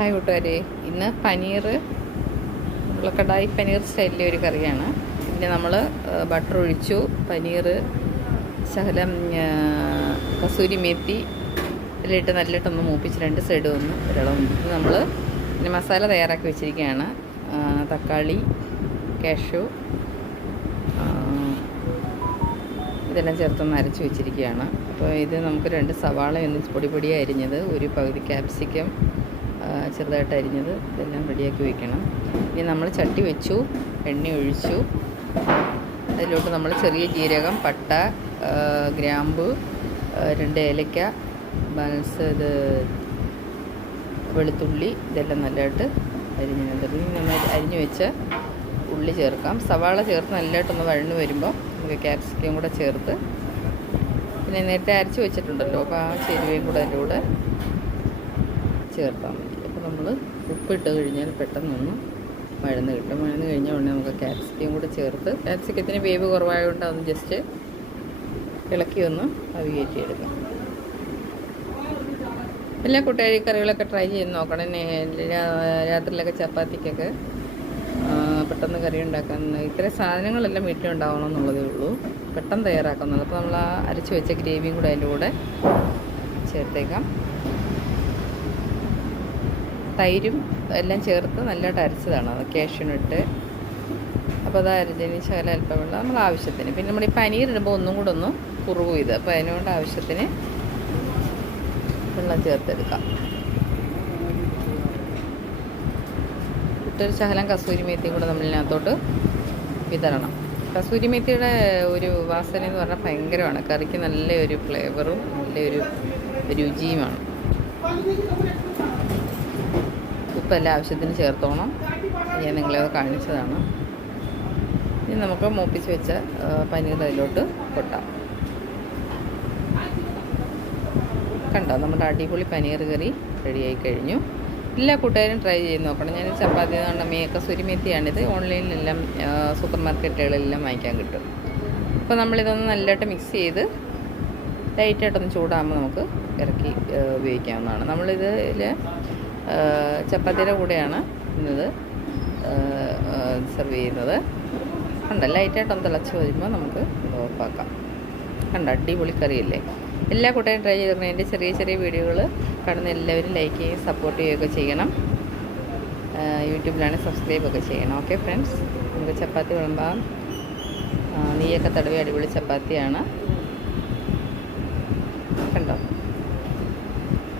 Hi കൂട്ടുകാരെ, ഇന്ന് പനീർ കടായി പനീർ സ്റ്റൈലിലെ ഒരു കറിയാണ്. പിന്നെ നമ്മൾ ബട്ടർ ഒഴിച്ചു, പനീർ ശകലം കസൂരി മേത്തി ഇതിലിട്ട് നല്ലിട്ടൊന്ന് മൂപ്പിച്ച് 2 സൈഡും ഒന്ന് ഇടണം. ഇത് നമ്മൾ പിന്നെ മസാല തയ്യാറാക്കി വെച്ചിരിക്കുകയാണ്. തക്കാളി, കാഷ്യൂ ഇതെല്ലാം ചേർത്തൊന്ന് അരച്ച് വെച്ചിരിക്കുകയാണ്. അപ്പോൾ ഇത് നമുക്ക് 2 സവാള ഒന്ന് പൊടിയായി അരിഞ്ഞത്, ഒരു പകുതി ക്യാപ്സിക്കം ചെറുതായിട്ട് അരിഞ്ഞത്, ഇതെല്ലാം റെഡിയാക്കി വെക്കണം. ഇനി നമ്മൾ ചട്ടി വെച്ചു, എണ്ണ ഒഴിച്ചു, അതിലോട്ട് നമ്മൾ ചെറിയ ജീരകം, പട്ട, ഗ്രാമ്പു, 2 ഏലക്ക, ബാലൻസ് ഇത് വെളുത്തുള്ളി, ഇതെല്ലാം നല്ലതായിട്ട് നന്നായിട്ട് അരിഞ്ഞു വെച്ച ഉള്ളി ചേർക്കാം. സവാള ചേർത്ത് നല്ലതായിട്ടൊന്ന് വഴന്ന് വരുമ്പോൾ നമുക്ക് ക്യാപ്സിക്കം കൂടെ ചേർത്ത്, പിന്നെ നേരത്തെ അരച്ച് വെച്ചിട്ടുണ്ടല്ലോ, അപ്പോൾ ആ ചേരുവയും കൂടെ അതിൻ്റെ കൂടെ ചേർത്താൽ മതി. അപ്പോൾ നമ്മൾ ഉപ്പിട്ട് കഴിഞ്ഞാൽ പെട്ടെന്നൊന്ന് വഴന്ന് കിട്ടും. വഴന്ന് കഴിഞ്ഞാൽ ഉടനെ നമുക്ക് ക്യാപ്സിക്കം കൂടെ ചേർത്ത്, ക്യാപ്സിക്കത്തിന് വേവ് കുറവായതുകൊണ്ട് അതൊന്ന് ജസ്റ്റ് ഇളക്കി ഒന്ന് അവിയേറ്റിയെടുക്കാം. എല്ലാ കൂട്ടുകാരി കറികളൊക്കെ ട്രൈ ചെയ്ത് നോക്കണം. രാത്രിയിലൊക്കെ ചപ്പാത്തിക്കൊക്കെ പെട്ടെന്ന് കറി ഉണ്ടാക്കാൻ ഇത്രയും സാധനങ്ങളെല്ലാം വീട്ടിലുണ്ടാവണം എന്നുള്ളതേ ഉള്ളൂ. പെട്ടെന്ന് തയ്യാറാക്കുന്നത്. അപ്പോൾ നമ്മൾ ആ അരച്ച് വെച്ച ഗ്രേവിയും കൂടെ അതിൻ്റെ കൂടെ ചേർത്തേക്കാം. തൈരും എല്ലാം ചേർത്ത് നല്ലതായിട്ട് അരച്ചതാണ്, അത് കാഷ്യൂനിട്ട്. അപ്പോൾ അത് അരച്ചതിന് ശകലം അല്പം വെള്ളം നമ്മൾ ആവശ്യത്തിന്. പിന്നെ നമ്മൾ ഈ പനീർ ഇടുമ്പോൾ ഒന്നും കൂടെ ഒന്ന് കുറുകും ഇത്. അപ്പോൾ അതിനുകൊണ്ട് ആവശ്യത്തിന് വെള്ളം ചേർത്തെടുക്കാം. ഇട്ടൊരു ശകലം കസൂരി മേത്തിയും കൂടെ നമ്മളിതിനകത്തോട്ട് വിതറണം. കസൂരി മേത്തിയുടെ ഒരു വാസന എന്ന് പറഞ്ഞാൽ ഭയങ്കരമാണ്. കറിക്ക് നല്ലൊരു ഫ്ലേവറും നല്ലൊരു രുചിയുമാണ്. ഉപ്പെല്ലാം ആവശ്യത്തിന് ചേർത്തോണം. ഞാൻ നിങ്ങളെ അത് കാണിച്ചതാണ്. ഇനി നമുക്ക് മൂപ്പിച്ച് വെച്ച പനീർ അതിലോട്ട് കൊട്ടാം. കണ്ടോ, നമ്മുടെ അടിപൊളി പനീർ കറി റെഡിയായി കഴിഞ്ഞു. എല്ലാ കൂട്ടുകാരും ട്രൈ ചെയ്ത് നോക്കണം. ഞാൻ ചപ്പാത്തി കസൂരി മേത്തിയാണിത്. ഓൺലൈനിലെല്ലാം സൂപ്പർ മാർക്കറ്റുകളിലെല്ലാം വാങ്ങിക്കാൻ കിട്ടും. അപ്പോൾ നമ്മളിതൊന്ന് നല്ലതായിട്ട് മിക്സ് ചെയ്ത് ലൈറ്റായിട്ടൊന്ന് ചൂടാകുമ്പോൾ നമുക്ക് ഇറക്കി ഉപയോഗിക്കാവുന്നതാണ്. നമ്മളിതിൽ ചപ്പാത്തിയുടെ കൂടെയാണ് ഇന്നത് സെർവ് ചെയ്യുന്നത്. കണ്ട, ലൈറ്റായിട്ടൊന്ന് തിളച്ച് വരുമ്പോൾ നമുക്ക് ഇത് ഓഫാക്കാം. കണ്ട, അടിപൊളി കറിയില്ലേ. എല്ലാ കൂട്ടുകാരും ട്രൈ ചെയ്തിരുന്നു. എൻ്റെ ചെറിയ വീഡിയോകൾ കാണുന്ന എല്ലാവരും ലൈക്ക് ചെയ്യുകയും സപ്പോർട്ട് ചെയ്യുകയൊക്കെ ചെയ്യണം. യൂട്യൂബിലാണ് സബ്സ്ക്രൈബൊക്കെ ചെയ്യണം. ഓക്കെ ഫ്രണ്ട്സ്, നമുക്ക് ചപ്പാത്തി വിളമ്പാം. നെയ്യൊക്കെ തടവി അടിപൊളി ചപ്പാത്തിയാണ്. കണ്ടോ,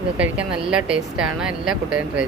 ഇത് കഴിക്കാൻ നല്ല ടേസ്റ്റാണ്. എല്ലാ കൂട്ടുകാരും ട്രൈ